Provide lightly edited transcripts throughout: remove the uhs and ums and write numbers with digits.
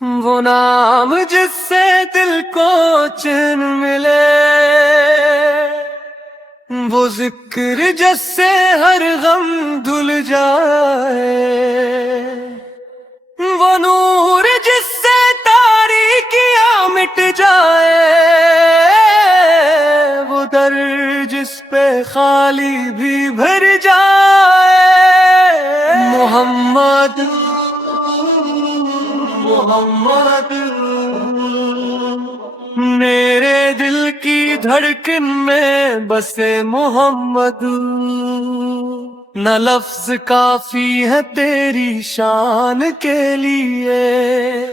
وہ نام جس سے دل کو چین ملے، وہ ذکر جس سے ہر غم دھل جائے، وہ نور جس سے تاریکیاں مٹ جائے، وہ در جس پہ خالی بھی بھر جائے۔ محمد محمد میرے دل کی دھڑکن میں بسے محمد، نہ لفظ کافی ہے تیری شان کے لیے،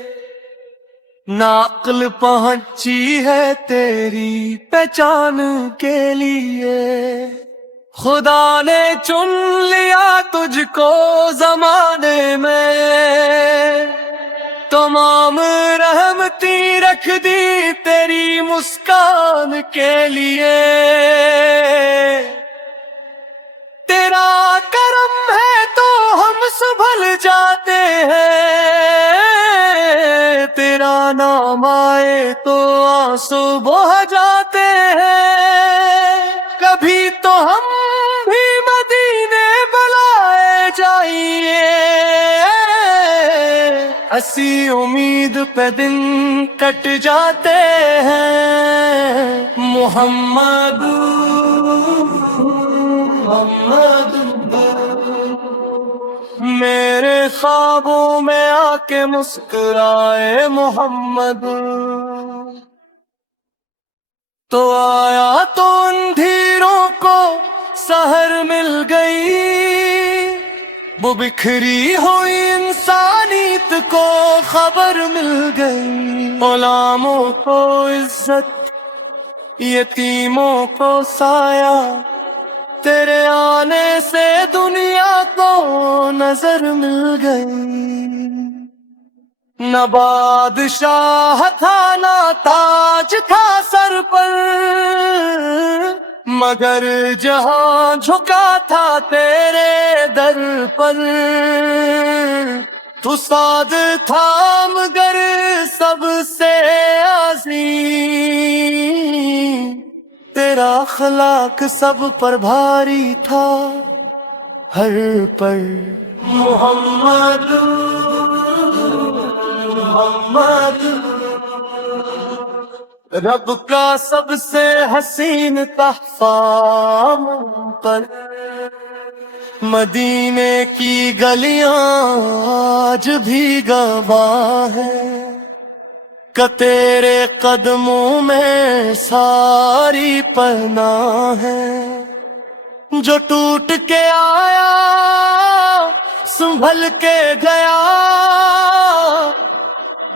نہ عقل پہنچی ہے تیری پہچان کے لیے۔ خدا نے چن لیا تجھ کو زمانے میں، تمام رحمتی رکھ دی تیری مسکان کے لیے۔ تیرا کرم ہے تو ہم سنبھل جاتے ہیں، تیرا نام آئے تو آنسو بہہ جاتے ہیں۔ کبھی تو ہم بھی مدینے بلائے جائیے، اسی امید پہ دن کٹ جاتے ہیں۔ محمد محمد میرے خوابوں میں آ کے مسکرائے محمد، تو آیا تو اندھیروں کو سحر مل گئی، وہ بکھری ہوئی انسانیت کو خبر مل گئی۔ غلاموں کو عزت، یتیموں کو سایہ، تیرے آنے سے دنیا کو نظر مل گئی۔ نہ بادشاہ تھا نہ تاج تھا سر پر، مگر جہاں جھکا تھا تیرے در پر۔ تو سعد تھا مگر سب سے عظیم، تیرا اخلاق سب پر بھاری تھا ہر پر۔ محمد محمد رب کا سب سے حسین تحفہ مجھ پر، مدینے کی گلیاں آج بھی گواہ ہیں کہ تیرے قدموں میں ساری پناہ ہے۔ جو ٹوٹ کے آیا سنبھل کے گیا،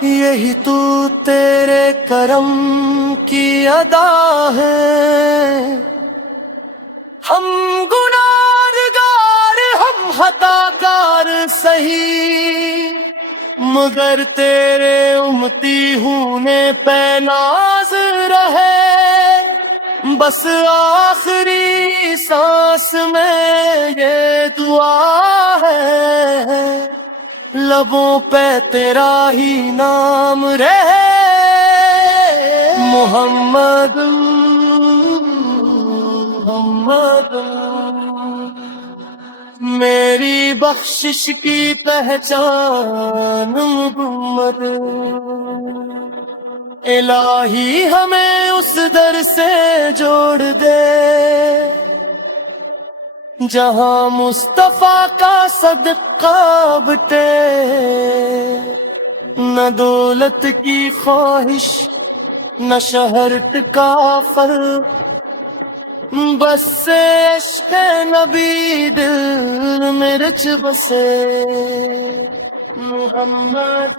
یہی تو تیرے کرم کی ادا ہے۔ ہم گناہگار ہم خطا کار سہی، مگر تیرے امتی ہونے پہ ناز رہے۔ بس آخری سانس میں یہ دعا ہے، لبوں پہ تیرا ہی نام رہے۔ محمد محمد میری بخشش کی پہچان محمد، الہی ہمیں اس در سے جوڑ دے جہاں مصطفیٰ کا صدقہ بٹے۔ نہ دولت کی خواہش نہ شہرت کا فرق، بس عشق نبی دل میں رچ بسے۔ محمد